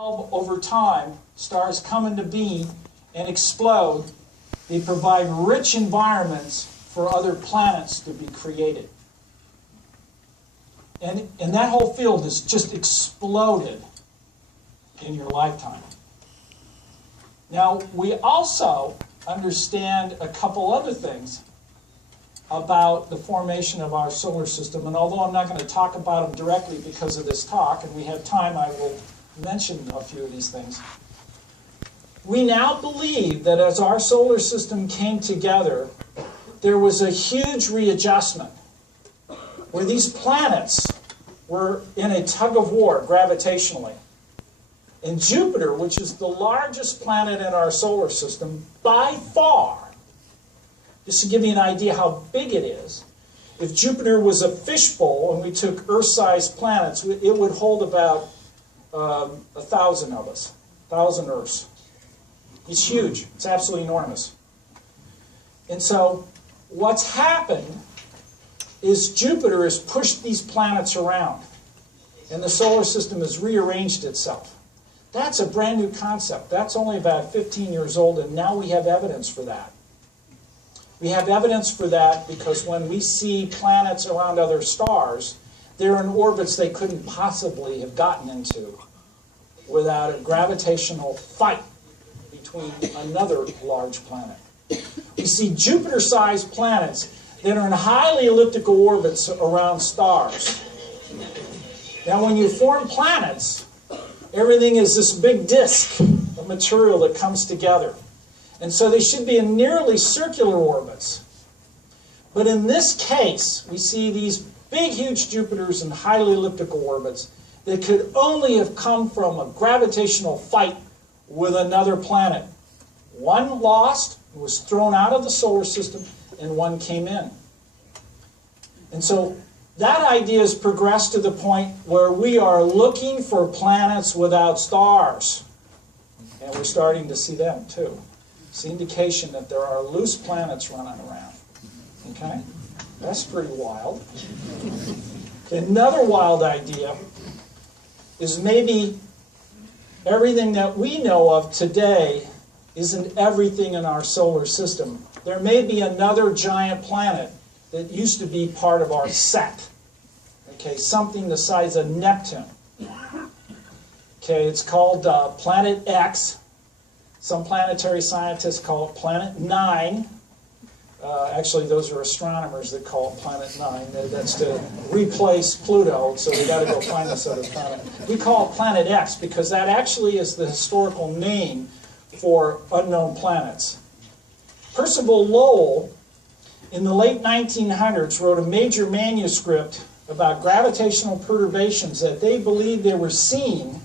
Over time, stars come into being and explode. They provide rich environments for other planets to be created. And that whole field has just exploded in your lifetime. Now, we also understand a couple other things about the formation of our solar system. And although I'm not going to talk about them directly because of this talk, and we have time, I will mention a few of these things. We now believe that as our solar system came together, there was a huge readjustment where these planets were in a tug of war gravitationally. And Jupiter, which is the largest planet in our solar system by far, just to give you an idea how big it is, if Jupiter was a fishbowl and we took Earth-sized planets, it would hold about 1,000 of us, 1,000 Earths. It's huge. It's absolutely enormous. And so what's happened is Jupiter has pushed these planets around, and the solar system has rearranged itself. That's a brand new concept. That's only about 15 years old, and now we have evidence for that. We have evidence for that because when we see planets around other stars, they're in orbits they couldn't possibly have gotten into without a gravitational fight between another large planet. We see Jupiter-sized planets that are in highly elliptical orbits around stars. Now, when you form planets, everything is this big disk of material that comes together. And so they should be in nearly circular orbits. But in this case, we see these big, huge Jupiters in highly elliptical orbits that could only have come from a gravitational fight with another planet. One lost, was thrown out of the solar system, and one came in. And so that idea has progressed to the point where we are looking for planets without stars. And we're starting to see them too. It's the indication that there are loose planets running around. Okay? That's pretty wild. Another wild idea is maybe everything that we know of today isn't everything in our solar system. There may be another giant planet that used to be part of our set. Okay, something the size of Neptune. Okay, it's called Planet X. Some planetary scientists call it Planet 9. Actually, those are astronomers that call it Planet 9. That's to replace Pluto, so we got to go find this other planet. We call it Planet X because that actually is the historical name for unknown planets. Percival Lowell, in the late 1900s, wrote a major manuscript about gravitational perturbations that they believed they were seeing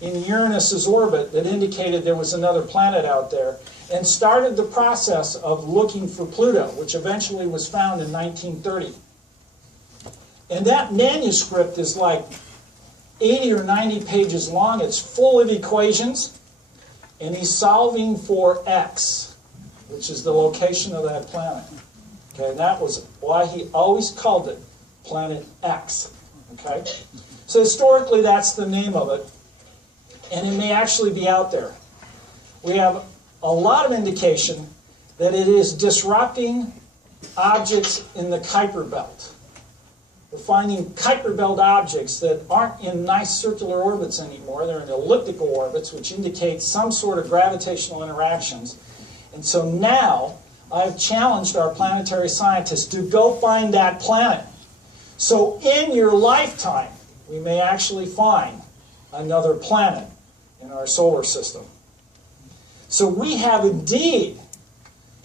in Uranus's orbit that indicated there was another planet out there, and started the process of looking for Pluto, which eventually was found in 1930. And that manuscript is like 80 or 90 pages long. It's full of equations, and he's solving for X, which is the location of that planet. Okay, and that was why he always called it Planet X. Okay? So historically, that's the name of it. And it may actually be out there. We have a lot of indication that it is disrupting objects in the Kuiper Belt. We're finding Kuiper Belt objects that aren't in nice circular orbits anymore. They're in elliptical orbits, which indicate some sort of gravitational interactions. And so now, I've challenged our planetary scientists to go find that planet. So in your lifetime, we may actually find another planet in our solar system. So we have indeed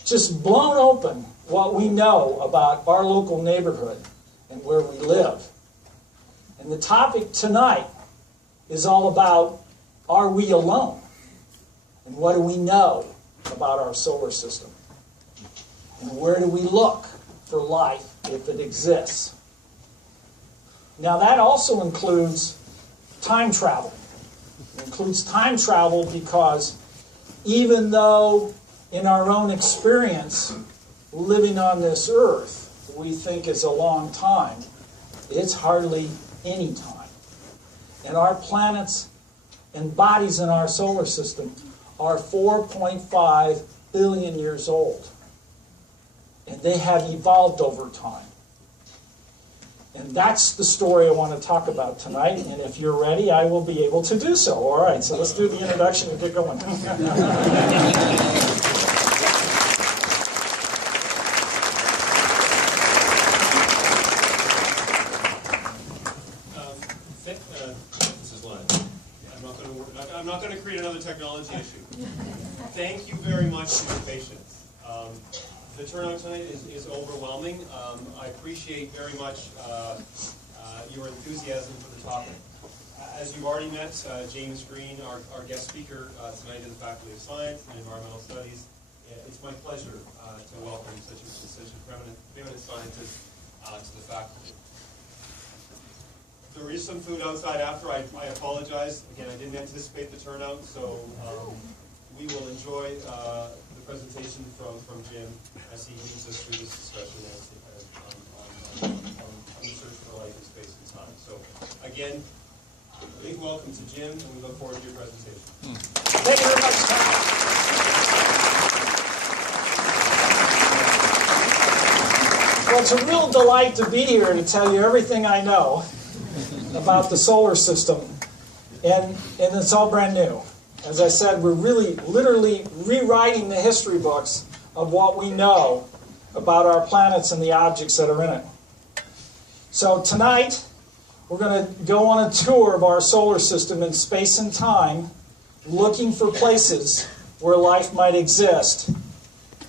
just blown open what we know about our local neighborhood and where we live. And the topic tonight is all about, are we alone? And what do we know about our solar system? And where do we look for life if it exists? Now that also includes time travel. It includes time travel because even though in our own experience, living on this earth, we think is a long time, it's hardly any time. And our planets and bodies in our solar system are 4.5 billion years old. And they have evolved over time. And that's the story I want to talk about tonight. And if you're ready, I will be able to do so. All right, so let's do the introduction and get going. This is live. I'm not going to create another technology issue. Thank you very much for your patience. The turnout tonight is overwhelming. I appreciate very much your enthusiasm for the topic. As you've already met, James Green, our guest speaker tonight in the Faculty of Science and Environmental Studies. It's my pleasure to welcome such a preeminent scientist to the faculty. There is some food outside after. I apologize. Again, I didn't anticipate the turnout, so we will enjoy the presentation from Jim as he leads us through this discussion on research for life in space and time. So, again, big welcome to Jim, and we look forward to your presentation. Thank you very much, Tom. Well, it's a real delight to be here to tell you everything I know about the solar system, and it's all brand new. As I said, we're really literally rewriting the history books of what we know about our planets and the objects that are in it. So tonight, we're going to go on a tour of our solar system in space and time, looking for places where life might exist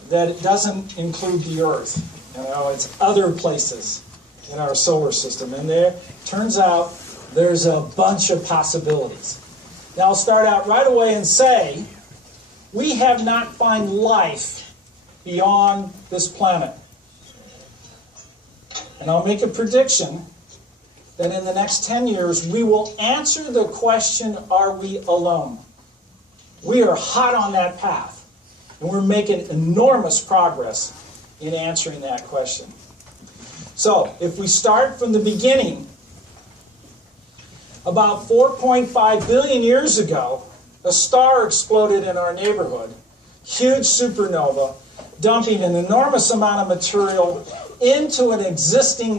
that it doesn't include the Earth. You know, it's other places in our solar system. And there, turns out, there's a bunch of possibilities. Now, I'll start out right away and say, we have not found life beyond this planet. And I'll make a prediction that in the next 10 years, we will answer the question, are we alone? We are hot on that path, and we're making enormous progress in answering that question. So, if we start from the beginning, about 4.5 billion years ago, a star exploded in our neighborhood, huge supernova, dumping an enormous amount of material into an existing